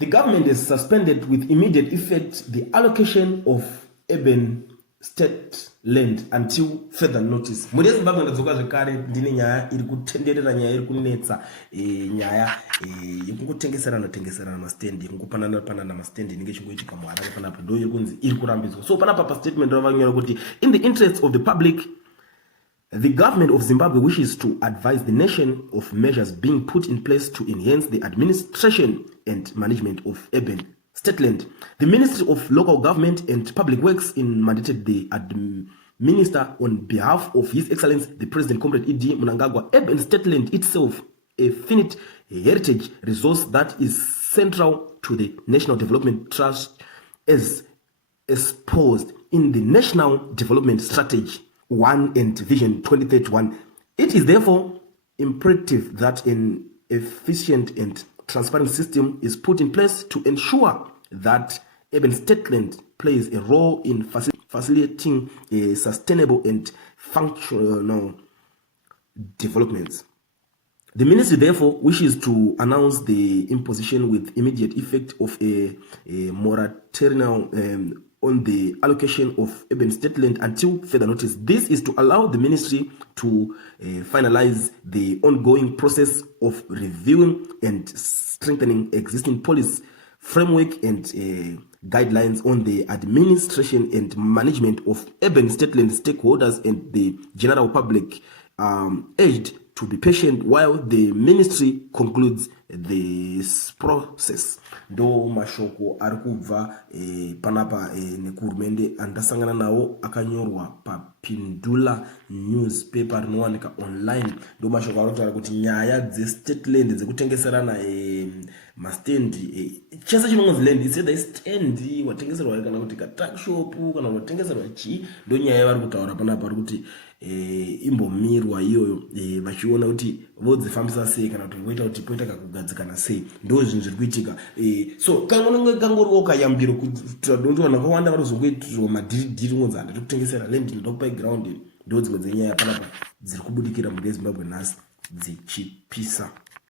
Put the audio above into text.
The government has suspended with immediate effect the allocation of urban state land until further notice. Muri Zimbabwe ndadzoka zvekare ndine nyaya iri kutenderera, nyaya iri kunetsa, nyaya yekungotengeserana mastendi, kungopanana mastendi inenge chingoitika muHarare panapa ndo iri kunzi iri kurambidzwa. So panapa pa statement ravanyora kuti in the interest of the public, the government of Zimbabwe wishes to advise the nation of measures being put in place to enhance the administration and management of urban state land. The Ministry of Local Government and Public Works mandated the minister on behalf of His Excellency the President Comrade E.D. Mnangagwa. Urban state land itself, a finite heritage resource that is central to the National Development Trust as exposed in the National Development Strategy 1 and Vision 2031. It is therefore imperative that an efficient and transparent system is put in place to ensure that urban state land plays a role in facilitating a sustainable and functional developments. The ministry therefore wishes to announce the imposition with immediate effect of a moratorium on the allocation of urban state land until further notice. This is to allow the ministry to finalize the ongoing process of reviewing and strengthening existing policy framework and guidelines on the administration and management of urban state land. Stakeholders and the general public urged to be patient while the ministry concludes this process. Do mashoko arikubva panapa nekuhurumende andasangana nawo akanyorwa papindula newspaper rinowanika online. Do mashoko anotaura kuti nyaya dzestate land dzekutengeserana mastendi chese chinongonzi land is either stand watengeserwa kana kuti ka tuck shop kana watengeserwa chi, ndo nyaya yavari kutaura panapa kuti imbomirwa iyoyo vachiona kuti vodzifambisa sei kana kuti voita kuti poita kakugadzikana sei, ndo zvinhu zviri kuitika. So kangoriwo kayambiro kuitira dondowana kawanda varozongoitirwa madhiridhiri ngonzi handati kutengesera land ndokupai ground, ndo dzimwe dzenyaya panapa dziri kubudikira muri Zimbabwe nhasi dzichipisa.